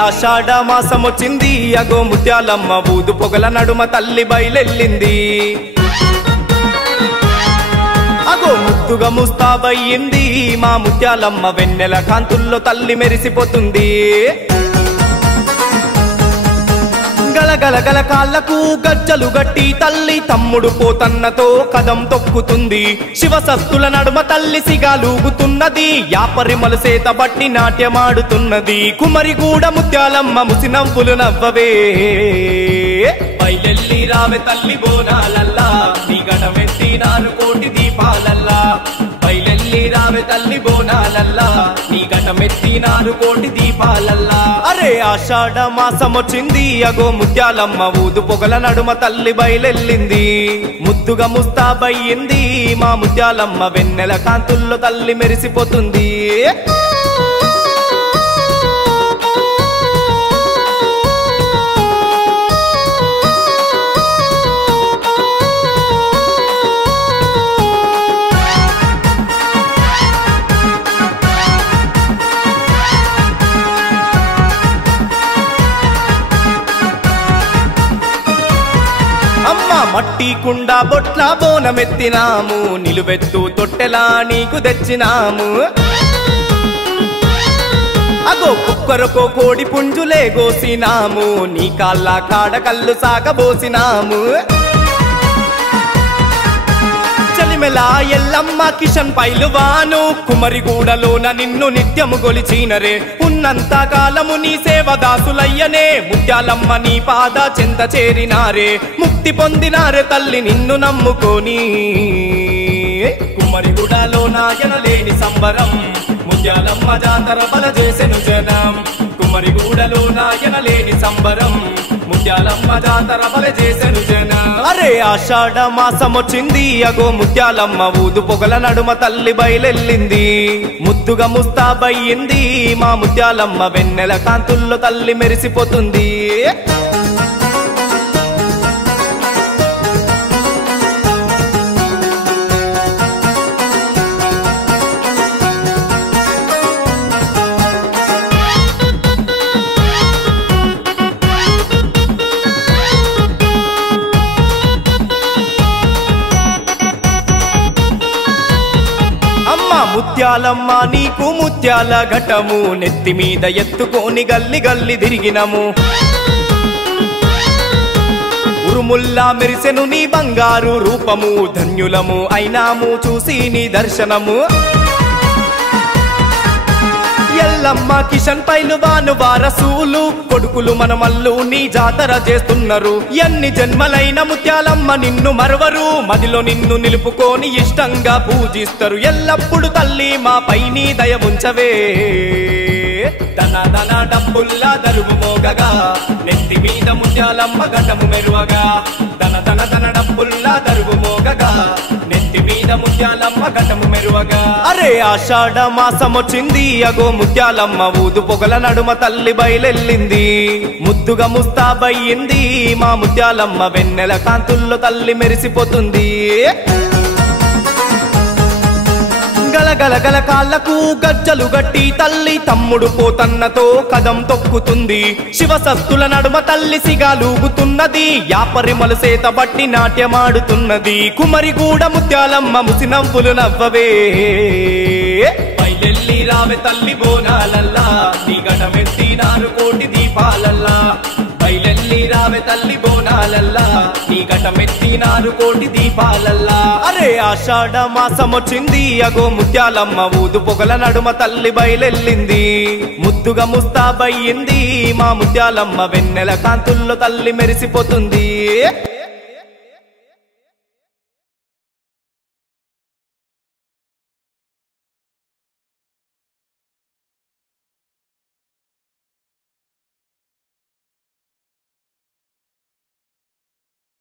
ఆషాఢ మాసం వచ్చింది అగో ముత్యాలమ్మ ఊదు పొగల నడుమ తల్లి బయలెల్లింది అగో ముద్దుగా ముస్తాబయ్యింది మా ముత్యాలమ్మ వెన్నెల కాంతుల్లో తల్లి మెరిసిపోతుంది గలగల కాళ్ళకు గజ్జలు గట్టి తల్లి తమ్ముడు పోతన్నతో కదం తొక్కుతుంది శివసత్తుల నడుమ తల్లి సిగాలూగుతున్నది యాపరిమల సేత బట్టి నాట్యమాడుతున్నది కుమరిగూడ ముత్యాలమ్మ ముసినవ్వులు నవ్వవే బయలెల్లి రావే తల్లి బోనాలల్లా నీ గడమెత్తినారు కోటి దీపాలల్లా బయలెల్లి రావే తల్లి బోనాలల్లా నీ గడమెత్తినారు కోటి దీపాలల్లా అరే ఆషాఢ మాసం వచ్చింది అగో ముత్యాలమ్మ ఊదు పొగల నడుమ తల్లి బయలెల్లింది ముద్దుగా ముస్తాబయ్యింది మా ముత్యాలమ్మ వెన్నెల కాంతుల్లో తల్లి మెరిసిపోతుంది మట్టి కుండ బొట్ల బోనమెత్తినాము నిలువెత్తు తొట్టెలా నీకు తెచ్చినాము అగో కుక్కరకో కోడి పుంజులే గోసినాము నీ కాళ్ళ కాడ కళ్ళు సాగబోసినాము చలిమెలా ఎల్లమ్మ కిషన్ పైలువాను కుమరిగూడలోన నిన్ను నిత్యము గొలిచినరే ఉన్నంత కాలము నీ సేవదాసులయ్యనే ముత్యాలమ్మ నీ పాద చెంత చేరినారే ముక్తి పొందినారే తల్లి నిన్ను నమ్ముకొని కుమరిగూడలోన ఎనలేని సంబరం ముత్యాలమ్మ జాతర బల చేసెను జనం కుమరిగూడలోన ఎనలేని సంబరం ముత్యాలమ్మ జాతర బల చేసెను జనం అరే ఆషాఢ మాసం వచ్చింది అగో ముత్యాలమ్మ ఊదు పొగల నడుమ తల్లి బయలెల్లింది ముద్దుగా ముస్తాబయ్యింది మా ముత్యాలమ్మ వెన్నెల కాంతుల్లో తల్లి మెరిసిపోతుంది ముత్యాలమ్మ నీకు ముత్యాల ఘటము నెత్తి మీద ఎత్తుకొని గల్లి గల్లి తిరిగినము ఉరుముల్లా మెరిసెను నీ బంగారు రూపము ధన్యులము అయినాము చూసి నీ దర్శనము ఎల్లమ్మ కిషన్ పైలువాను వారసులు కొడుకులు మనమల్లు నీ జాతర చేస్తున్నారు ఎన్ని జన్మలైన ముత్యాలమ్మ నిన్ను మరవరు మదిలో నిన్ను నిలుపుకొని ఇష్టంగా పూజిస్తారు ఎల్లప్పుడు తల్లి మా పై నీ దయ ఉంచవే ధన ధన డబ్బుల్లా దరువు మోగగా నెత్తి మీద ముత్యాలమ్మ ఘటము మెరువగా ధన ధన ధన డబ్బుల్లా దరువు మోగగా నెత్తి మీద ముత్యాలమ్మ ఘటము మెరువగా అరే ఆషాఢ మాసం వచ్చింది అగో ముత్యాలమ్మ ఊదు పొగల నడుమ తల్లి బయలెల్లింది ముద్దుగా ముస్తాబయ్యింది మా ముత్యాలమ్మ వెన్నెల కాంతుల్లో తల్లి మెరిసిపోతుంది గలగల కాళ్ళకు గజ్జలు గట్టి తల్లి తమ్ముడు పోతన్నతో కదం తొక్కుతుంది శివసత్తుల నడుమ తల్లి సిగాలూగుతున్నది యాపరిమల సేత బట్టి నాట్యమాడుతున్నది కుమరిగూడ ముత్యాలమ్మ ముసినవ్వులు నవ్వవే బయలెల్లి రావే తల్లి బోనాలల్లా నీ గడమెత్తినారు కోటి దీపాలల్లా బయలెల్లి రావే తల్లి బోనాలల్లా నీ గడమెత్తినారు కోటి దీపాలల్లా అరే ఆషాఢ మాసం వచ్చింది అగో ముత్యాలమ్మ ఊదు పొగల నడుమ తల్లి బయలెల్లింది ముద్దుగా ముస్తాబయ్యింది మా ముత్యాలమ్మ వెన్నెల కాంతుల్లో తల్లి మెరిసిపోతుంది